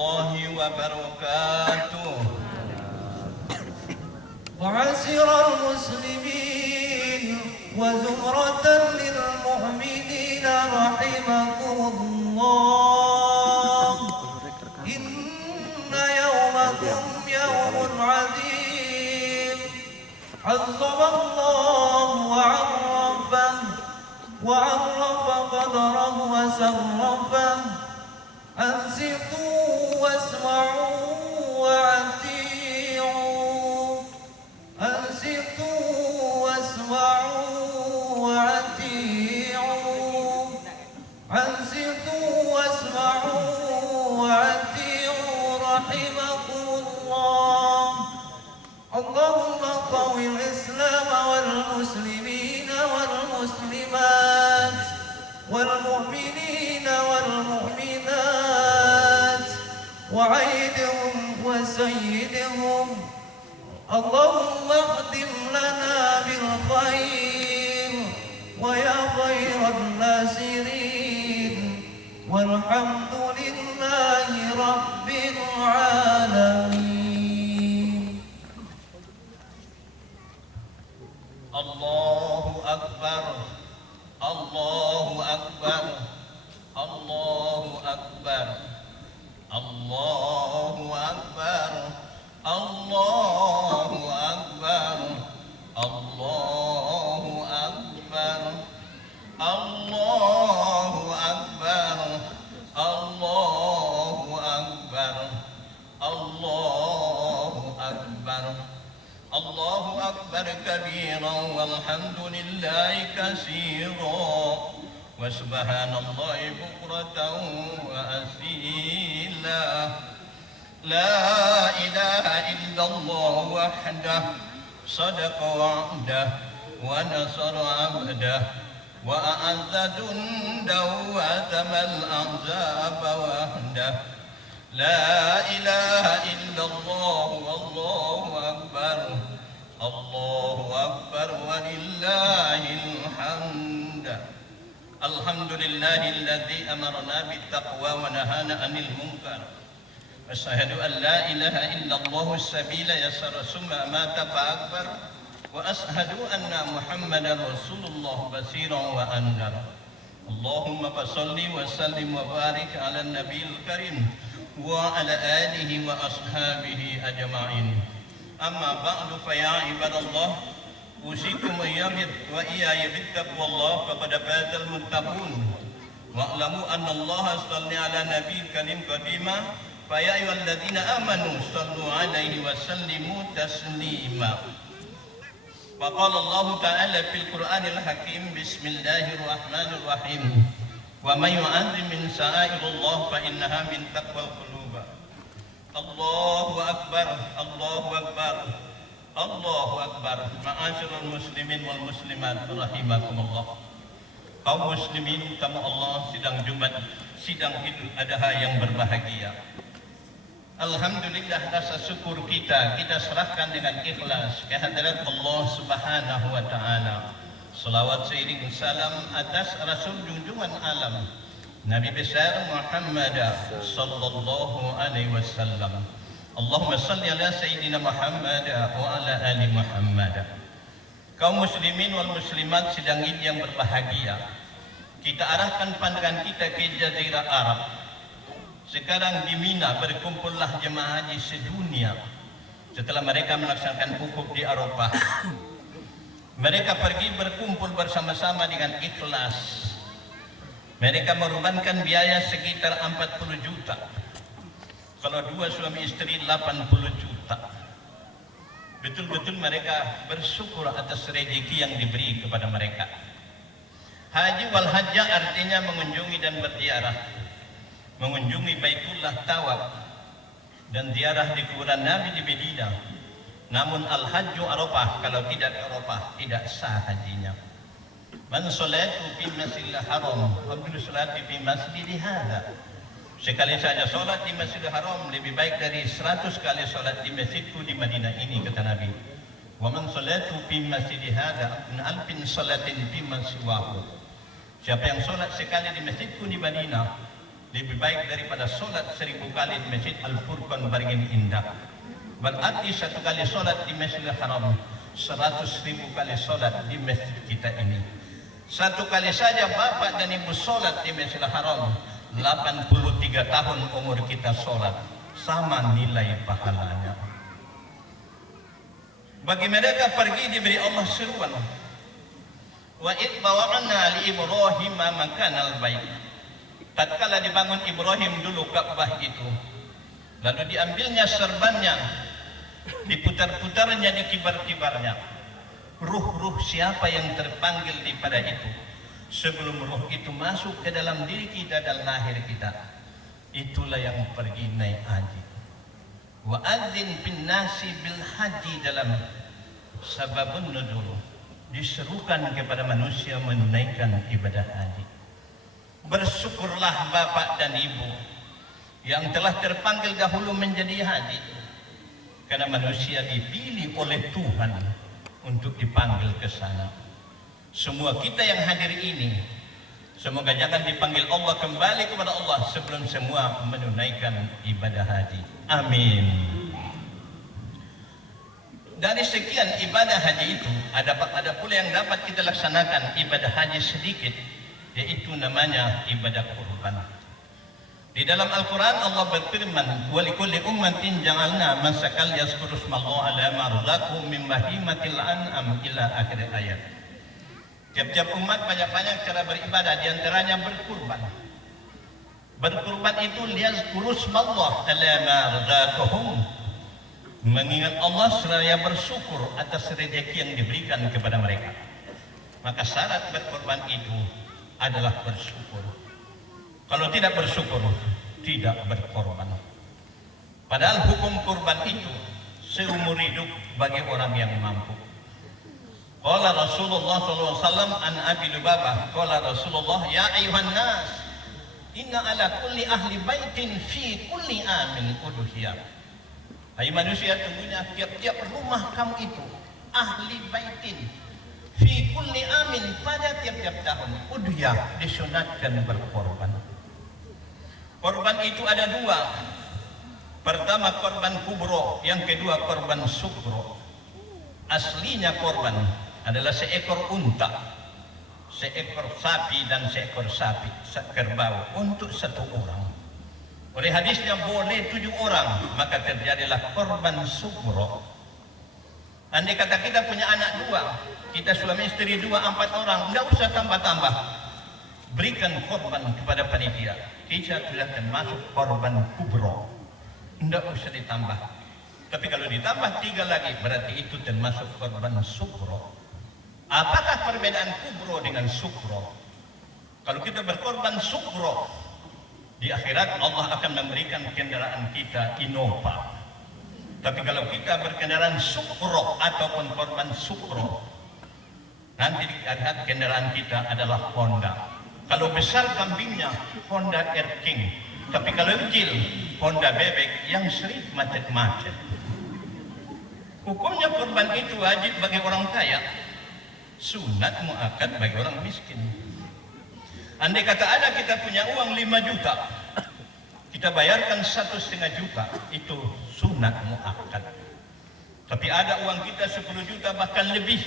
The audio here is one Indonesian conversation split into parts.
الله وبركاته. وعسر المسلمين وزمرة للمؤمنين رحمكم الله. إن يومكم يوم عظيم عظم الله وعرف قدره وسرفه. أنصتوا واسمعوا وأطيعوا. أنصتوا واسمعوا وأطيعوا. أنصتوا واسمعوا وأطيعوا رحمكم الله. اللهم قو الإسلام والمسلمين والمسلمات والمؤمنين والمؤمنات وعيدهم وسيدهم. اللهم اختم لنا بالخير ويا خير الناصرين. والحمد لله رب العالمين. الله أكبر. الله أكبر. الله أكبر. الله أكبر. الله أكبر. الله أكبر. الله أكبر. الله أكبر. الله أكبر. الله أكبر كبيرا والحمد لله كثيرا وسبحان الله بكرة وأصيلا. لا إله إلا الله وحده صدق وعده ونصر عبده وأعز جنده وهزم الأحزاب وحده. لا إله إلا الله والله أكبر. الله أكبر ولله الحمد. الحمد لله الذي أمرنا بالتقوى ونهانا عن المنكر. أشهد أن لا إله إلا الله السبيل يسر ثم مات فأكبر. وأشهد أن محمدا رسول الله بشيرا وأنذرا. اللهم صل وسلم وبارك على النبي الكريم وعلى آله وأصحابه أجمعين. أما بعد فيا عباد الله أوصيكم وإياي بالتقوى الله فقد فاز المتقون. واعلموا أن الله صلى على نبي الكريم قديما فيا أيها الذين آمنوا صلوا عليه وسلموا تسليما. وقال الله تعالى في القرآن الحكيم بسم الله الرحمن الرحيم ومن يعظم من شعائر الله فإنها من تقوى القلوب. الله أكبر. الله أكبر. الله أكبر. معاشر المسlimin wal muslimat rahimakumullah. Kaum muslimin tamu Allah sidang Jumat, sidang Idul Adha yang berbahagia. Alhamdulillah rasa syukur kita serahkan dengan ikhlas ke hadirat Allah Subhanahu wa taala. Salawat seiring salam atas Rasul junjungan alam Nabi besar Muhammad sallallahu alaihi wasallam. Allahumma salli ala sayyidina Muhammad wa ala ali Muhammad. Kaum muslimin wal muslimat sidang Id yang berbahagia. Kita arahkan pandangan kita ke Jazirah Arab. Sekarang di Mina berkumpullah jemaah haji sedunia setelah mereka melaksanakan wukuf di Arafah. Mereka pergi berkumpul bersama-sama dengan ikhlas. Mereka mengorbankan biaya sekitar 40 juta. Kalau dua suami istri 80 juta. Betul-betul mereka bersyukur atas rezeki yang diberi kepada mereka. Haji wal hajjah artinya mengunjungi dan berziarah. Mengunjungi Baitullah Tawaf dan ziarah di kuburan Nabi di Medina. Namun al-hajju Arafah, kalau tidak Arafah tidak sah hajinya. Man salatu fi masjidil haram qabla salati fi masjidi hadza. Sekali saja salat di Masjidil Haram lebih baik dari 100 kali salat di masjidku di Madinah ini, kata Nabi. Wa man salatu fi masjidi hadza min alfin salatin fi ma siwahu. Siapa yang salat sekali di masjidku di Madinah lebih baik daripada solat 1000 kali di Masjid Al-Furqan Beringin Indah. Berarti satu kali solat di Masjidil Haram 100.000 kali solat di masjid kita ini. Satu kali saja bapak dan ibu solat di Masjidil Haram 83 tahun umur kita solat, sama nilai pahalanya. Bagi mereka pergi diberi Allah seruan, wa id bawa'na li Ibrahim makanal bait. Tatkala dibangun Ibrahim dulu Ka'bah itu, lalu diambilnya serbannya, diputar-putarnya, dikibar-kibarnya. Ruh-ruh siapa yang terpanggil daripada itu, sebelum ruh itu masuk ke dalam diri kita dan lahir kita, itulah yang pergi naik haji. Wa adzin bin nasi bil haji, dalam sababun nuzul diserukan kepada manusia menunaikan ibadah haji. Bersyukurlah bapak dan ibu yang telah terpanggil dahulu menjadi haji, karena manusia dipilih oleh Tuhan untuk dipanggil ke sana. Semua kita yang hadir ini, semoga jangan dipanggil Allah kembali kepada Allah sebelum semua menunaikan ibadah haji. Amin. Dari sekian ibadah haji itu, ada pula yang dapat kita laksanakan ibadah haji sedikit, yaitu namanya ibadah kurban. Di dalam Al-Quran Allah berfirman, wa likulli ummatin ja'alna mansakal yazkuru ismallahu ala ma razaqahum min bahimatil an'am, ila akhir ayat. Tiap-tiap umat banyak-banyak cara beribadah, diantaranya berkurban. Berkurban itu liyazkuru ismallahu ala ma razaqahum, mengingat Allah seraya bersyukur atas rezeki yang diberikan kepada mereka. Maka syarat berkurban itu adalah bersyukur. Kalau tidak bersyukur, tidak berkorban. Padahal hukum kurban itu seumur hidup bagi orang yang mampu. Qala Rasulullah SAW an Abi Lubabah, qala Rasulullah, ya ayuhan nas, inna ala kulli ahli baitin fi kulli amin udhiyah. Hai manusia, sungguhnya tiap-tiap rumah kamu itu ahli baitin fi kulli amin, pada tiap-tiap tahun udhiyah, disunatkan berkorban. Korban itu ada dua. Pertama korban kubro, yang kedua korban sukro. Aslinya korban adalah seekor unta, seekor sapi dan seekor sapi kerbau untuk satu orang. Oleh hadisnya boleh 7 orang, maka terjadilah korban sukro. Andai kata kita punya anak 2, kita suami istri 2, 4 orang, tidak usah tambah-tambah, berikan korban kepada panitia, kita sudah termasuk korban kubro, tidak usah ditambah. Tapi kalau ditambah 3 lagi, berarti itu termasuk korban sukro. Apakah perbedaan kubro dengan sukro? Kalau kita berkorban sukro, di akhirat Allah akan memberikan kendaraan kita Innova. Tapi kalau kita berkendaraan sukro ataupun korban sukro, nanti di akhirat kendaraan kita adalah Honda. Kalau besar kambingnya Honda Air King, tapi kalau kecil Honda bebek yang sering macet-macet. Hukumnya kurban itu wajib bagi orang kaya, sunat muakkad bagi orang miskin. Andai kata ada kita punya uang 5 juta, kita bayarkan 1,5 juta, itu sunat muakkad. Tapi ada uang kita 10 juta bahkan lebih,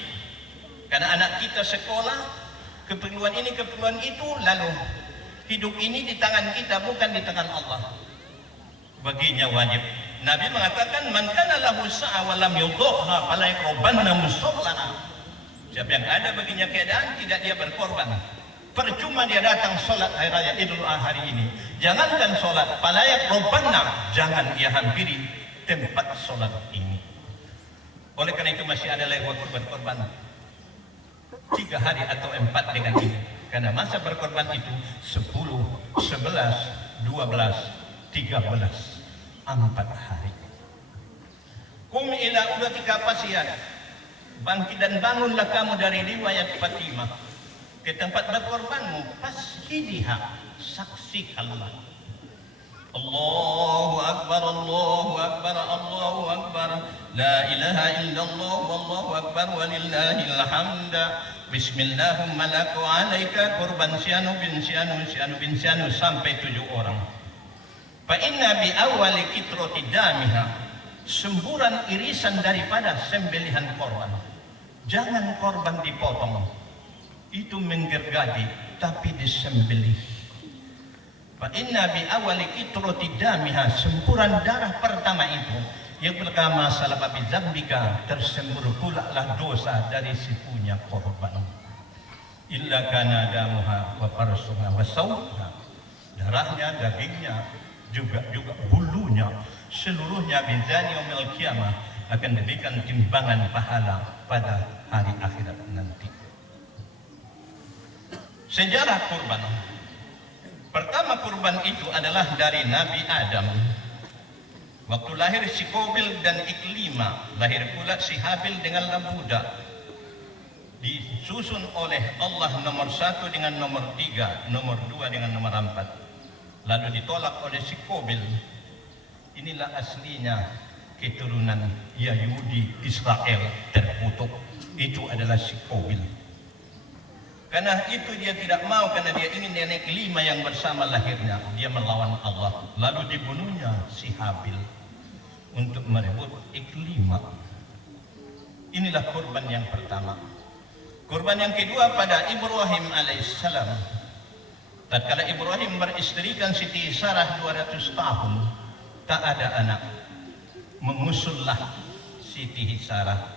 karena anak kita sekolah, keperluan ini, keperluan itu, lalu hidup ini di tangan kita, bukan di tangan Allah. Baginya wajib. Nabi mengatakan, man kana lahu sa'a wa lam yudhha fala yaqrabanna musallana. Siapa yang ada baginya keadaan, tidak dia berkorban, percuma dia datang sholat hari raya Idul Adha hari ini. Jangankan sholat, fala yaqrabanna, jangan dia hampiri tempat sholat ini. Oleh karena itu masih ada lagi waktu berkorban 3 hari atau 4 dengan ini, karena masa berkorban itu 10, 11, 12, 13, 4 hari. Kum ila ulatika pasyan, bangkit dan bangunlah kamu dari riwayat Fatimah ke tempat berkorbanmu, fashidiha, saksikanlah. Allahu Akbar, Allahu Akbar, Allahu Akbar, la ilaha illallah, wallahu akbar, walillahil hamda. Bismillahirrahmanirrahim alaika kurban sianu bin sianu sianu bin sianu sampai 7 orang. Fa inna bi awwali kitrati damiha, semburan irisan daripada sembelihan korban. Jangan korban dipotong, itu menggergaji, tapi disembelih. Fa inna bi awwali kitrati damiha, semburan darah pertama itu yang pertama salah babi zambika, tersembur pula lah dosa dari si punya korban. Illa kana damuha wa farsuha wa sawha, darahnya, dagingnya, juga bulunya, seluruhnya bizani yaumil qiyamah, akan diberikan timbangan pahala pada hari akhirat nanti. Sejarah kurban. Pertama kurban itu adalah dari Nabi Adam. Waktu lahir si Qabil dan Iklima, lahir pula si Habil dengan Labuda. Disusun oleh Allah nomor 1 dengan nomor 3, nomor 2 dengan nomor 4. Lalu ditolak oleh si Qabil. Inilah aslinya keturunan Yahudi Israel terkutuk. Itu adalah si Qabil. Karena itu dia tidak mau, karena dia ingin dia Iklima yang bersama lahirnya. Dia melawan Allah. Lalu dibunuhnya si Habil untuk merebut Iklima. Inilah kurban yang pertama. Kurban yang kedua pada Ibrahim alaihissalam. Tatkala Ibrahim beristrikan Siti Sarah 200 tahun, tak ada anak. Mengusullah Siti Sarah,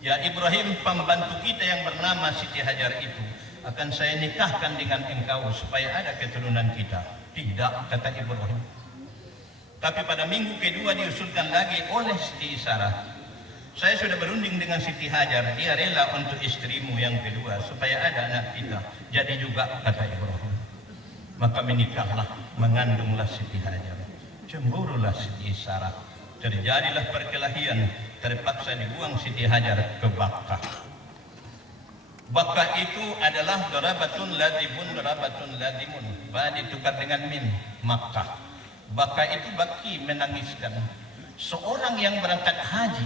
ya Ibrahim, pembantu kita yang bernama Siti Hajar itu akan saya nikahkan dengan engkau supaya ada keturunan kita. Tidak, kata Ibrahim. Tapi pada minggu kedua diusulkan lagi oleh Siti Sarah, saya sudah berunding dengan Siti Hajar, dia rela untuk istrimu yang kedua supaya ada anak kita. Jadi juga, kata Ibrahim. Maka menikahlah, mengandunglah Siti Hajar. Cemburulah Siti Sarah, terjadilah perkelahian, terpaksa dibuang Siti Hajar ke Bakkah. Bakkah itu adalah darabatun ladimun, ba ditukar dengan mim, Makkah. Bakkah itu baki, menangiskan. Seorang yang berangkat haji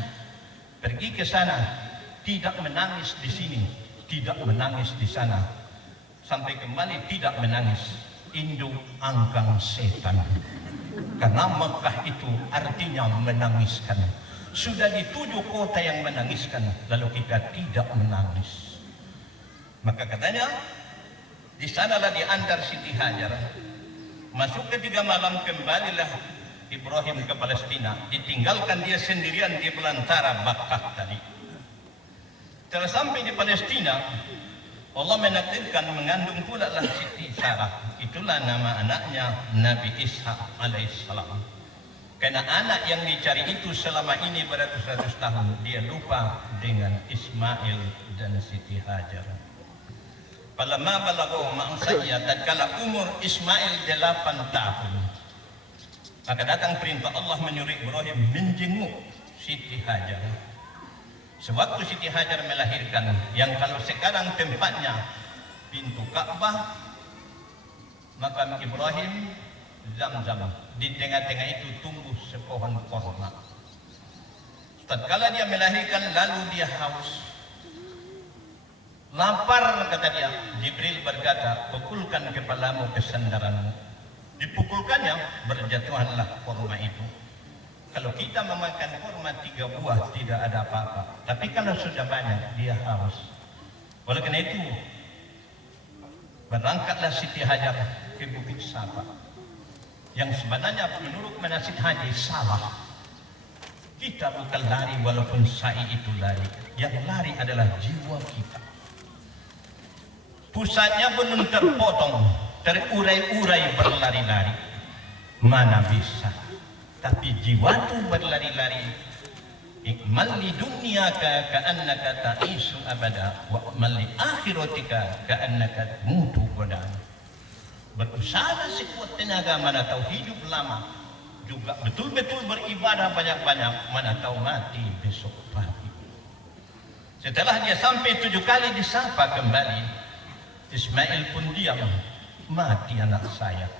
pergi ke sana, tidak menangis di sini, tidak menangis di sana, sampai kembali tidak menangis. Induk angkang setan. Karena Makkah itu artinya menangiskan. Sudah di 7 kota yang menangiskan, lalu kita tidak menangis. Maka katanya, di sanalah diantar Siti Hajar. Masuk ketiga malam, kembalilah Ibrahim ke Palestina. Ditinggalkan dia sendirian di belantara Bakkah tadi. Setelah sampai di Palestina, Allah menakdirkan mengandung pula lah Siti Sarah. Itulah nama anaknya Nabi Ishaq alaihissalam. Karena anak yang dicari itu selama ini beratus-ratus tahun, dia lupa dengan Ismail dan Siti Hajar. Falamma balagha ma'sayya, tatkala umur Ismail 8 tahun, maka datang perintah Allah menyuruh Ibrahim menjenguk Siti Hajar. Sewaktu Siti Hajar melahirkan, yang kalau sekarang tempatnya pintu Ka'bah, maka Ibrahim Zam-Zam, di tengah-tengah itu tumbuh sepohon korma. Tatkala dia melahirkan, lalu dia haus, lapar, kata dia. Jibril berkata, pukulkan kepalamu ke sandaranmu. Dipukulkannya, berjatuhanlah korma itu. Kalau kita memakan kurma 3 buah tidak ada apa-apa, tapi kalau sudah banyak dia haus. Oleh karena itu berangkatlah Siti Hajar ke Bukit Safa, yang sebenarnya menurut manasik haji salah. Kita bukan lari walaupun sa'i itu lari, yang lari adalah jiwa kita. Pusatnya belum terpotong, terurai-urai berlari-lari, mana bisa. Tapi jiwa itu berlari-lari. Ikmal li dunyaka ka'annaka ta'isu abada, wa ikmal li akhiratika ka'annaka mutu godan. Berusaha sekuat tenaga, mana tahu hidup lama, juga betul-betul beribadah banyak-banyak, mana tahu mati besok pagi. Setelah dia sampai 7 kali disapa kembali, Ismail pun diam. Mati anak saya.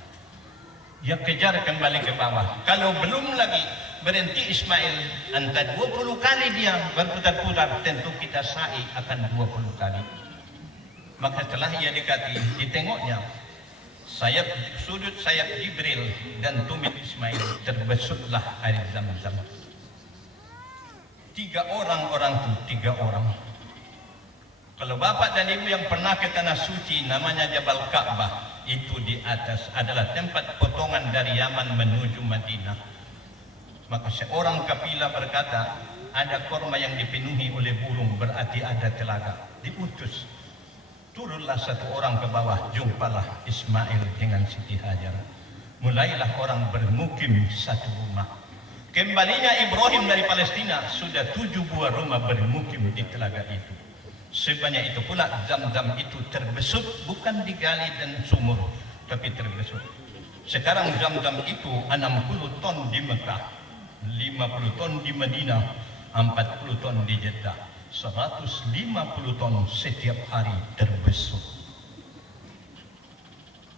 Dia kejar kembali ke bawah. Kalau belum lagi berhenti Ismail, antara 20 kali dia berputar-putar, tentu kita sa'i akan 20 kali. Maka setelah ia dekati, ditengoknya sudut sayap Jibril dan tumit Ismail, terbesutlah air Zam-Zam. 3 orang itu 3 orang. Kalau bapak dan ibu yang pernah ke tanah suci namanya Jabal Ka'bah, itu di atas adalah tempat potongan dari Yaman menuju Madinah. Maka seorang kafilah berkata, ada korma yang dipenuhi oleh burung, berarti ada telaga. Diutus, turunlah satu orang ke bawah, jumpalah Ismail dengan Siti Hajar. Mulailah orang bermukim satu rumah. Kembalinya Ibrahim dari Palestina, sudah 7 buah rumah bermukim di telaga itu. Sebanyak itu pula Zam-Zam itu terbesut, bukan digali dan sumur, tapi terbesut. Sekarang Zam-Zam itu 60 ton di Mekah, 50 ton di Madinah, 40 ton di Jeddah, 150 ton setiap hari terbesut.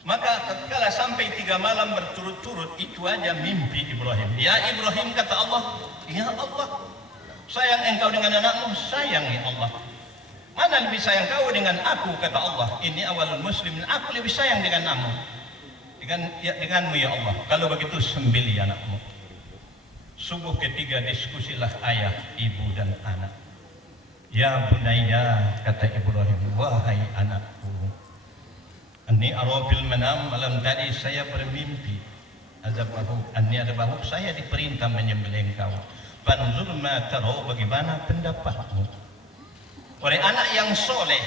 Maka tatkala sampai 3 malam berturut-turut, itu aja mimpi Ibrahim. Ya Ibrahim, kata Allah, ya Allah, sayang engkau dengan anakmu, sayang ya Allah. Mana lebih sayang kau dengan aku, kata Allah. Ini awalul muslimin, aku lebih sayang denganmu. Denganmu ya Allah. Kalau begitu sembelih anakmu. Subuh ketiga diskusilah ayah, ibu dan anak. Ya bunayya, kata Ibrahim, wahai anakku, Ani arabil manam, malam tadi saya bermimpi. Adabahu, saya diperintah menyembelih engkau. Fanzur ma tarau, bagaimana pendapatmu? Oleh anak yang soleh,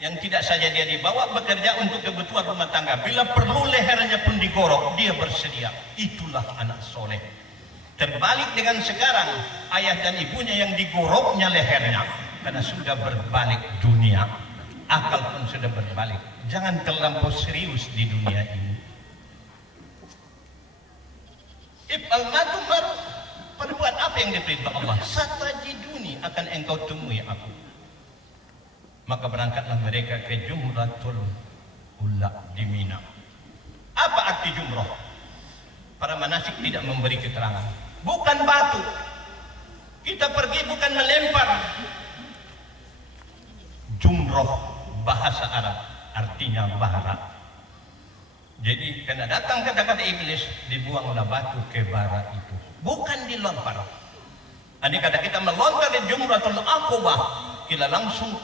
yang tidak saja dia dibawa bekerja untuk kebutuhan rumah tangga, bila perlu lehernya pun digorok, dia bersedia. Itulah anak soleh. Terbalik dengan sekarang, ayah dan ibunya yang digoroknya lehernya, karena sudah berbalik dunia, akal pun sudah berbalik. Jangan terlampau serius di dunia ini. If'al ma tu'mar, perbuat apa yang diperintah Allah. Satajiduni, akan engkau temui aku. Maka berangkatlah mereka ke Jumratul Ula di Mina. Apa arti jumrah? Para manasik tidak memberi keterangan. Bukan batu. Kita pergi bukan melempar. Jumrah bahasa Arab, artinya bara. Jadi karena datang kata-kata iblis, dibuanglah batu ke bara itu. Bukan dilempar. Andai kata kita melontar di Jumratul Aqabah, kita langsung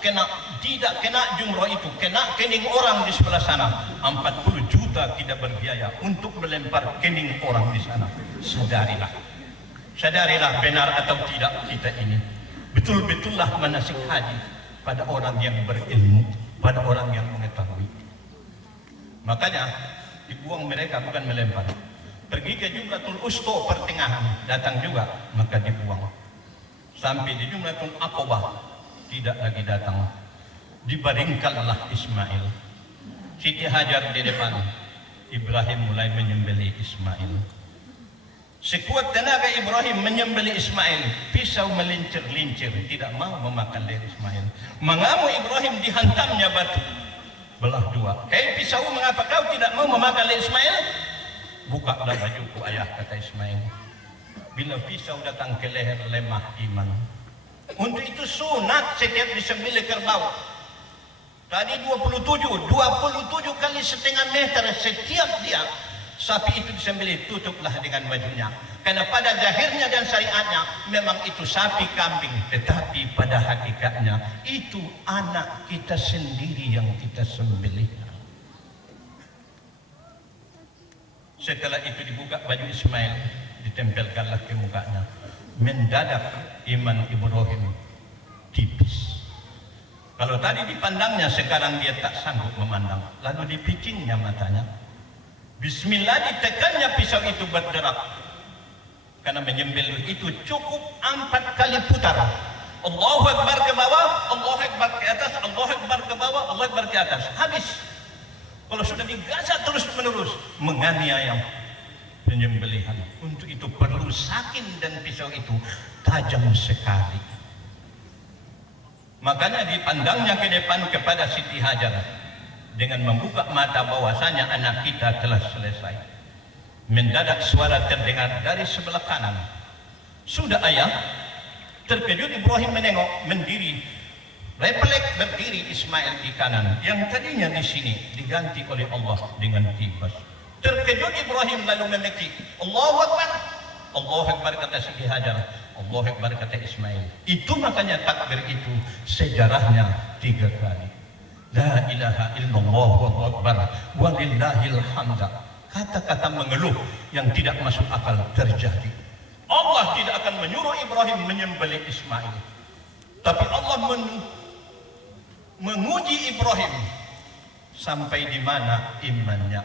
tidak kena jumrah itu, kena kening orang di sebelah sana. 40 juta kita berbiaya untuk melempar kening orang di sana. Sadarilah benar atau tidak kita ini. Betul-betullah manasik haji pada orang yang berilmu, pada orang yang mengetahui. Makanya dibuang mereka, bukan melempar. Pergi ke Jumratul Usto pertengahan, datang juga, maka dibuang. Sampai di Jumratul Aqabah, tidak lagi datang. Dibaringkanlah Ismail. Siti Hajar di depan, Ibrahim mulai menyembelih Ismail. Sekuat tenaga Ibrahim menyembelih Ismail, pisau melincir-lincir, tidak mau memakan leher Ismail. Mengamuk Ibrahim, dihantamnya batu, belah dua. Hei pisau, mengapa kau tidak mau memakan leher Ismail? Bukalah bajuku ayah, kata Ismail. Bila pisau datang ke leher, lemah iman. Untuk itu sunat setiap disembelih kerbau. Tadi 27 kali setengah meter setiap dia. Sapi itu disembelih, tutuplah dengan bajunya. Karena pada zahirnya dan syariatnya memang itu sapi kambing, tetapi pada hakikatnya itu anak kita sendiri yang kita sembelih. Setelah itu dibuka baju Ismail, ditempelkanlah ke mukanya. Mendadak iman Ibrahim tipis. Kalau tadi dipandangnya, sekarang dia tak sanggup memandang. Lalu dipicingnya matanya. Bismillah, ditekannya pisau itu berderak. Karena menyembelih itu cukup 4 kali putar. Allahu Akbar ke bawah, Allahu Akbar ke atas, Allahu Akbar ke bawah, Allahu Akbar ke atas. Habis. Kalau sudah digasak terus menerus, menganiaya penyembelihan. Untuk itu perlu sakin, dan pisau itu tajam sekali. Makanya dipandangnya ke depan kepada Siti Hajar dengan membuka mata bahwasanya anak kita telah selesai. Mendadak suara terdengar dari sebelah kanan. Sudah ayah? Terkejut Ibrahim menengok, mendiri. Refleks berdiri Ismail di kanan, yang tadinya di sini diganti oleh Allah dengan kibas. Terkejut Ibrahim lalu memekik, Allahu Akbar. Allahu Akbar kata Siti Hajar, Allahu Akbar kata Ismail. Itu makanya takbir itu sejarahnya 3 kali. La ilaha illallah wallahu akbar walillahil hamd. Kata-kata mengeluh yang tidak masuk akal terjadi. Allah tidak akan menyuruh Ibrahim menyembelih Ismail, tapi Allah menguji Ibrahim sampai di mana imannya.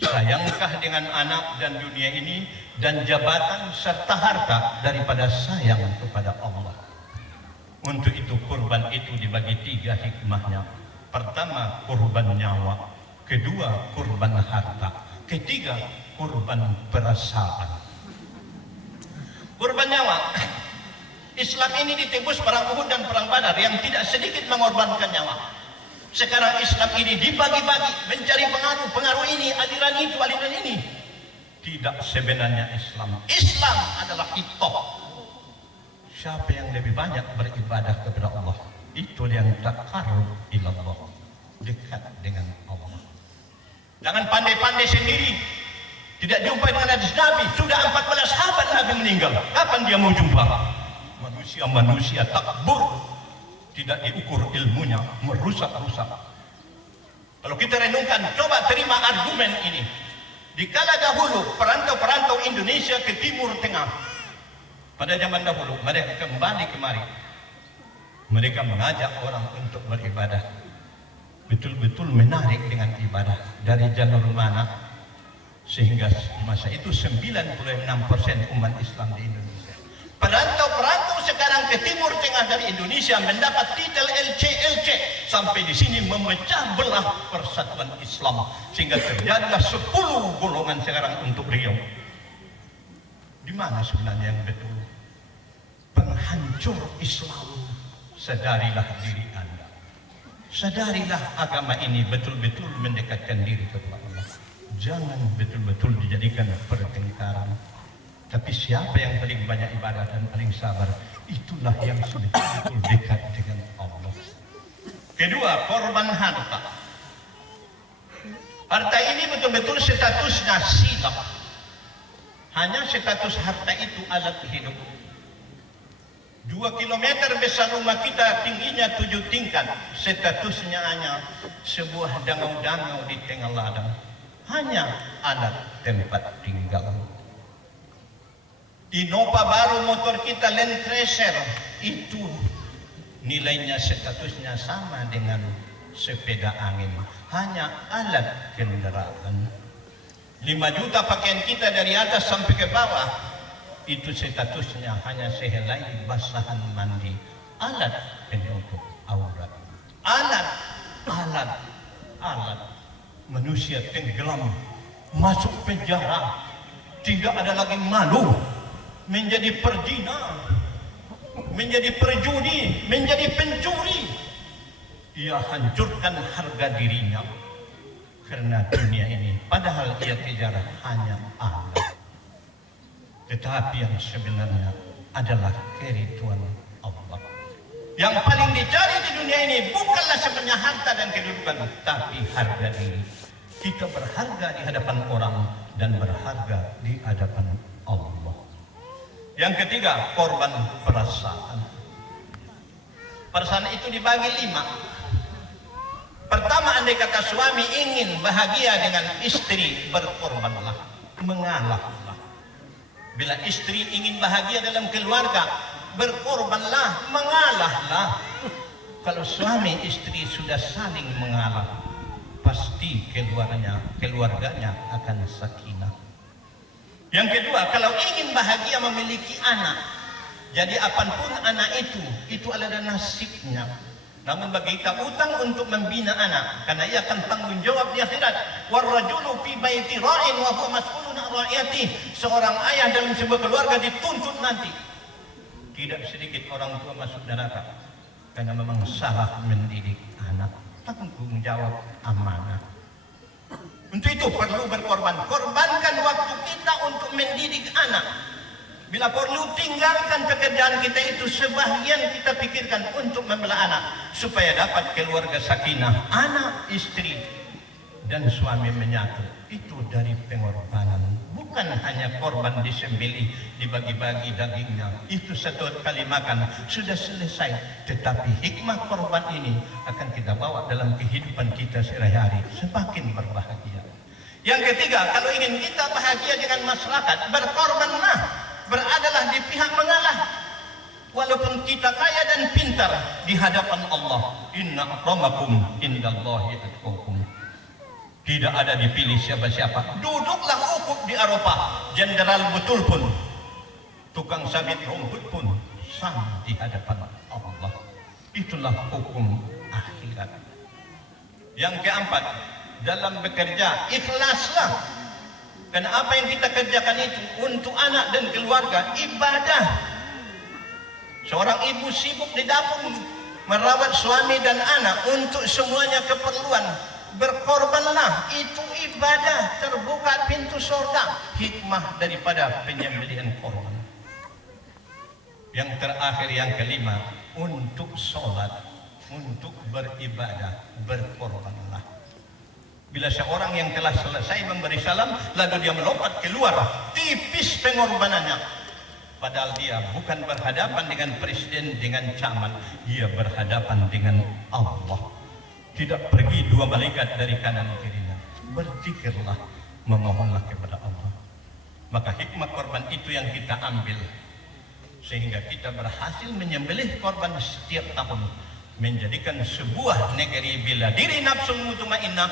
Sayangkah dengan anak dan dunia ini dan jabatan serta harta daripada sayang kepada Allah? Untuk itu kurban itu dibagi 3 hikmahnya. Pertama, kurban nyawa. Kedua, kurban harta. Ketiga, kurban perasaan. Kurban nyawa. Islam ini ditembus perang Uhud dan perang Badar yang tidak sedikit mengorbankan nyawa. Sekarang Islam ini dibagi-bagi, mencari pengaruh ini, aliran itu, aliran ini. Tidak sebenarnya Islam. Islam adalah itoh. Siapa yang lebih banyak beribadah kepada Allah, itu yang taqarrub ilallah, dekat dengan Allah. Jangan pandai-pandai sendiri. Tidak jumpa dengan hadis Nabi. Sudah 14 sahabat Nabi meninggal. Kapan dia mau jumpa? Manusia takbur, tidak diukur ilmunya, merusak-rusak. Kalau kita renungkan, coba terima argumen ini. Di kala dahulu perantau-perantau Indonesia ke Timur Tengah, pada zaman dahulu mereka kembali kemari. Mereka mengajak orang untuk beribadah. Betul-betul menarik dengan ibadah. Dari jalur mana? Sehingga masa itu 96% umat Islam di Indonesia. Perantau-perantau sekarang ke Timur Tengah dari Indonesia mendapat titel LC sampai di sini memecah belah persatuan Islam, sehingga terjadilah 10 golongan sekarang untuk Riau. Di mana sebenarnya yang betul? Penghancur Islam. Sadarilah diri Anda. Sadarilah agama ini betul-betul mendekatkan diri kepada Allah. Jangan betul-betul dijadikan pertengkaran. Tapi siapa yang paling banyak ibadah dan paling sabar, itulah yang betul-betul dekat dengan Allah. Kedua, korban harta. Harta ini betul-betul statusnya silap. Hanya status harta itu alat hidup. 2 kilometer besar rumah kita, tingginya 7 tingkat. Statusnya hanya sebuah danau-danau di tengah ladang. Hanya alat tempat tinggal. Innova baru motor kita Land Cruiser itu nilainya statusnya sama dengan sepeda angin, hanya alat kendaraan. 5 juta pakaian kita dari atas sampai ke bawah, itu statusnya hanya sehelai basahan mandi, alat penutup aurat. Alat manusia tenggelam masuk penjara, tidak ada lagi malu, menjadi perdina, menjadi perjudi, menjadi pencuri. Ia hancurkan harga dirinya karena dunia ini, padahal ia kejar hanya alat. Tetapi yang sebenarnya adalah keriduan Allah. Yang paling dicari di dunia ini bukanlah sebenarnya harta dan kedudukan, tapi harga diri. Kita berharga di hadapan orang dan berharga di hadapan Allah. Yang ketiga, korban perasaan. Perasaan itu dibagi 5. Pertama, andai kata suami ingin bahagia dengan istri, berkorbanlah, mengalahlah. Bila istri ingin bahagia dalam keluarga, berkorbanlah, mengalahlah. Kalau suami istri sudah saling mengalah, pasti keluarganya akan sakinah. Yang kedua, kalau ingin bahagia memiliki anak, jadi apapun anak itu adalah nasibnya. Namun bagi kita utang untuk membina anak, karena ia akan tanggung jawab di akhirat. Warrajulu fi baiti ra'in wa huwa mas'ulun 'an ra'iyatihi. Seorang ayah dalam sebuah keluarga dituntut nanti. Tidak sedikit orang tua masuk neraka karena memang salah mendidik anak. Tanggung jawab amanah. Untuk itu perlu berkorban. Korbankan waktu kita untuk mendidik anak. Bila perlu tinggalkan pekerjaan kita itu, sebahagian kita pikirkan untuk membela anak supaya dapat keluarga sakinah, anak, istri dan suami menyatu. Itu dari pengorbanan, bukan hanya korban disembelih, dibagi-bagi dagingnya, itu satu kali makan sudah selesai. Tetapi hikmah korban ini akan kita bawa dalam kehidupan kita sehari-hari, semakin berbahagia. Yang ketiga, kalau ingin kita bahagia dengan masyarakat, berkorbanlah, beradalah di pihak mengalah. Walaupun kita kaya dan pintar di hadapan Allah, inna akramakum indallahi atqakum. Tidak ada dipilih siapa-siapa. Duduklah ukuk di Arafah, jenderal betul pun, tukang sabit rumput pun sama di hadapan Allah. Itulah hukum akhirat. Yang keempat, dalam bekerja ikhlaslah. Karena apa yang kita kerjakan itu untuk anak dan keluarga, ibadah. Seorang ibu sibuk di dapur merawat suami dan anak untuk semuanya keperluan. Berkorbanlah, itu ibadah. Terbuka pintu surga. Hikmah daripada penyembelihan korban. Yang terakhir, yang kelima, untuk sholat, untuk beribadah, berkorbanlah. Bila seorang yang telah selesai memberi salam, lalu dia melompat keluar, tipis pengorbanannya. Padahal dia bukan berhadapan dengan presiden, dengan camat, dia berhadapan dengan Allah. Tidak pergi dua malaikat dari kanan kirinya. Berzikirlah, memohonlah kepada Allah. Maka hikmah korban itu yang kita ambil, sehingga kita berhasil menyembelih korban setiap tahun, menjadikan sebuah negeri bila diri nafsu mutmainnah,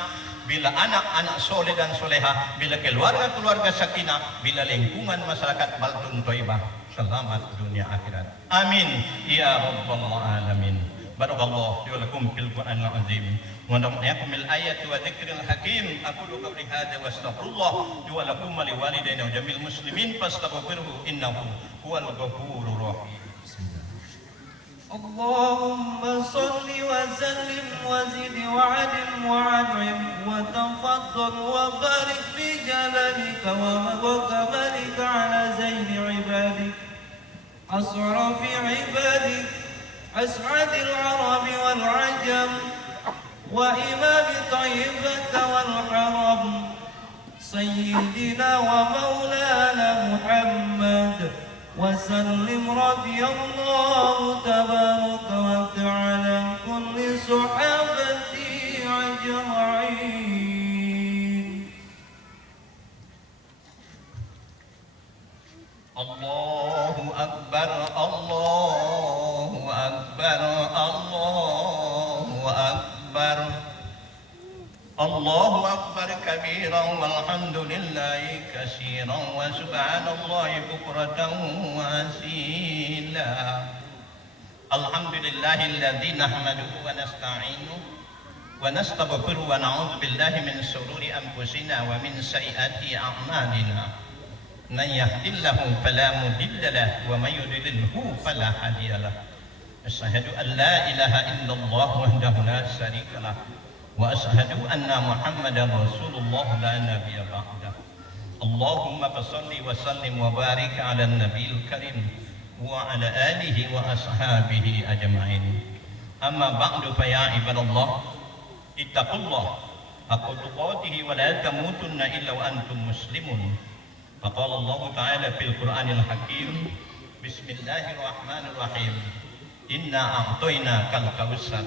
bila anak-anak soleh dan soleha, bila keluarga-keluarga sakinah, bila lingkungan masyarakat baldun thayyibah, selamat dunia akhirat. Amin ya rabbal alamin. Barakallahu li wa lakum fil Qur'anil azim wa nafa'akum bil ayati wa dzikril hakim. Aqulu qawli hadza wa astaghfirullah li wa lakum wa li walidayna wa jamil muslimin fastaghfiruhu innahu huwal ghafurur rahim. اللهم صل وسلم وزد وعدم وعنعم وتفضل وبارك بجلالك وكمالك على زين عبادك أسرف عبادك أسعد العرب والعجم وإمام طيبة والحرم سيدنا ومولانا محمد وسلم رضي الله تبارك وتعالى عن كل صحابته أجمعين. الله أكبر الله أكبر الله أكبر الله أكبر كبيرا والحمد لله كثيرا وسبحان الله بكرة وأصيلا. الحمد لله الذي نحمده ونستعينه ونستغفره ونعوذ بالله من شرور أنفسنا ومن سيئات أعمالنا. من يهد الله فلا مضل له ومن يضلله فلا هادي له. أشهد أن لا إله إلا الله وحده لا شريك له وأشهد أن محمدا رسول الله لا نبي بعده. اللهم صل وسلم وبارك على النبي الكريم وعلى آله وأصحابه أجمعين. أما بعد فيا عباد الله اتقوا الله حق تقاته ولا تموتن إلا وأنتم مسلمون. فقال الله تعالى في القرآن الحكيم بسم الله الرحمن الرحيم إنا أعطيناك الكوثر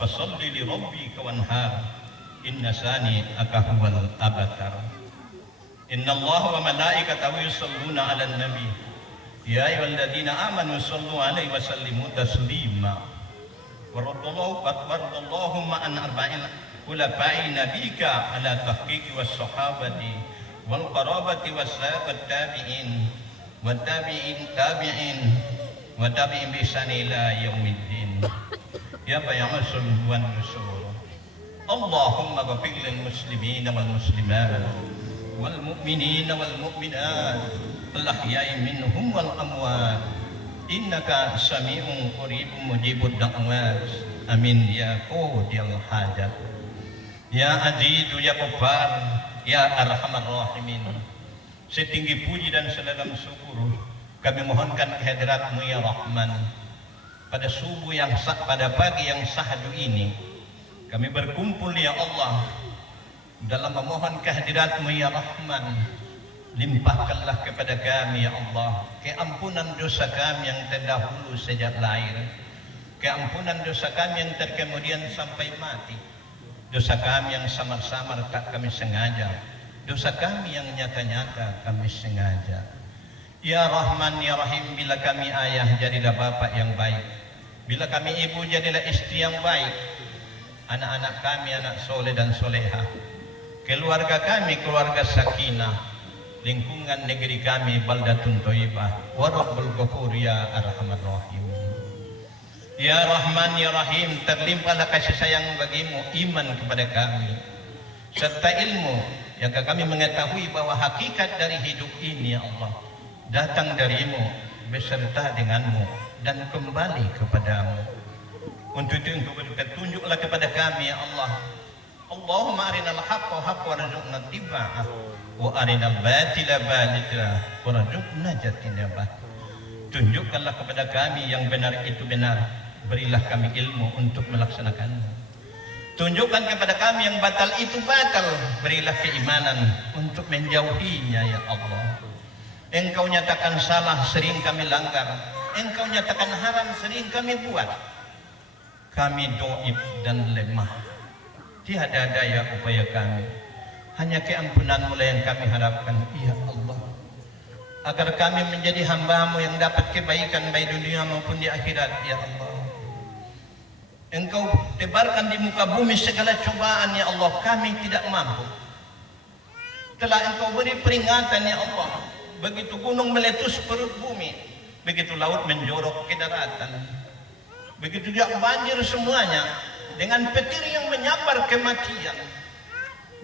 فصل لربك وانحر إن شانئك هو الأبتر. إن الله وملائكته يصلون على النبي يا أيها الذين آمنوا صلوا عليه وسلموا تسليما. وارض اللهم عن أربعين خلفاء نبيك على تحقيق والصحابة والقرابة والسابة التابعين والتابعين وتابعين بإحسان إلى يوم الدين. يا بيع الرسل والرسول اللهم اغفر للمسلمين والمسلمات والمؤمنين والمؤمنات الأحياء منهم والأموات إنك سميع قريب مجيب الدعوات. آمين يا قاضي الحاجات يا عزيز يا غفار ya arhamar rahimin. Setinggi puji dan sedalam syukur Kami mohonkan kehadirat-Mu ya Rahman. Pada subuh yang sah, pada pagi yang sahdu ini, kami berkumpul ya Allah dalam memohon kehadirat-Mu ya Rahman. Limpahkanlah kepada kami ya Allah keampunan dosa kami yang terdahulu sejak lahir, keampunan dosa kami yang terkemudian sampai mati, dosa kami yang samar-samar tak kami sengaja, dosa kami yang nyata-nyata kami sengaja. Ya Rahman ya Rahim, bila kami ayah jadilah bapak yang baik, bila kami ibu jadilah istri yang baik, anak-anak kami anak soleh dan soleha, keluarga kami keluarga sakinah, lingkungan negeri kami baldatun thayyibah, wa rabbul ghafur ya arhamar rahim. Ya Rahman ya Rahim, terlimpahlah kasih sayang bagimu, iman kepada kami serta ilmu yang kami mengetahui bahwa hakikat dari hidup ini ya Allah datang darimu beserta denganmu dan kembali kepadamu. Untuk itu Engkau berikan tunjuklah kepada kami ya Allah. Allahumma arinal haqqa haqqan warzuqna ittiba'ah wa arinal batila batila warzuqna ijtinabah. Tunjukkanlah kepada kami yang benar itu benar, berilah kami ilmu untuk melaksanakannya. Tunjukkan kepada kami yang batal itu batal, berilah keimanan untuk menjauhinya ya Allah. Engkau nyatakan salah, sering kami langgar. Engkau nyatakan haram, sering kami buat. Kami doib dan lemah, tiada daya upaya kami, hanya keampunan-Mu yang kami harapkan ya Allah, agar kami menjadi hamba-Mu yang dapat kebaikan baik dunia maupun di akhirat ya Allah. Engkau tebarkan di muka bumi segala cobaan ya Allah, kami tidak mampu. Telah Engkau beri peringatan ya Allah, begitu gunung meletus perut bumi, begitu laut menjorok ke daratan, begitu juga banjir semuanya dengan petir yang menyambar kematian.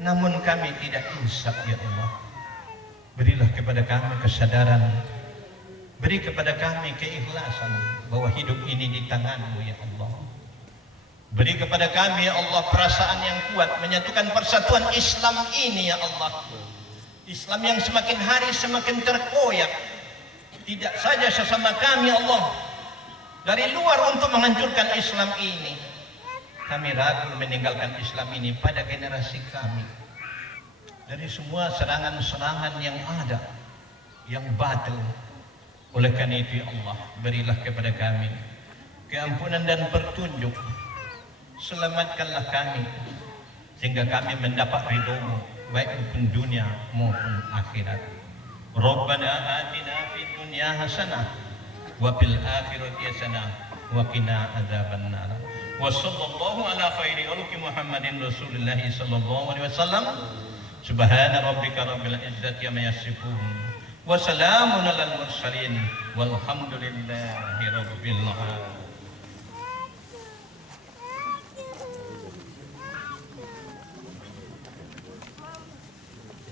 Namun kami tidak insaf ya Allah. Berilah kepada kami kesadaran, beri kepada kami keikhlasan bahwa hidup ini di tangan-Mu ya Allah. Beri kepada kami ya Allah perasaan yang kuat menyatukan persatuan Islam ini ya Allah. Islam yang semakin hari semakin terkoyak, tidak saja sesama kami ya Allah, dari luar untuk menghancurkan Islam ini. Kami ragu meninggalkan Islam ini pada generasi kami. Dari semua serangan-serangan yang ada, yang batil. Oleh karena itu ya Allah, berilah kepada kami keampunan dan petunjuk. Selamatkanlah kami sehingga kami mendapat ridho-Mu baik pun dunia maupun akhirat. Rabbana atina fid dunya hasanah wa fil akhirati hasanah wa qina adzabannar. Wa sallallahu ala khairi khalqi Muhammadin Rasulillah sallallahu alaihi wasallam. Subhana rabbika rabbil izzati amma yasifun wa salamun alal mursalin walhamdulillahi rabbil alamin.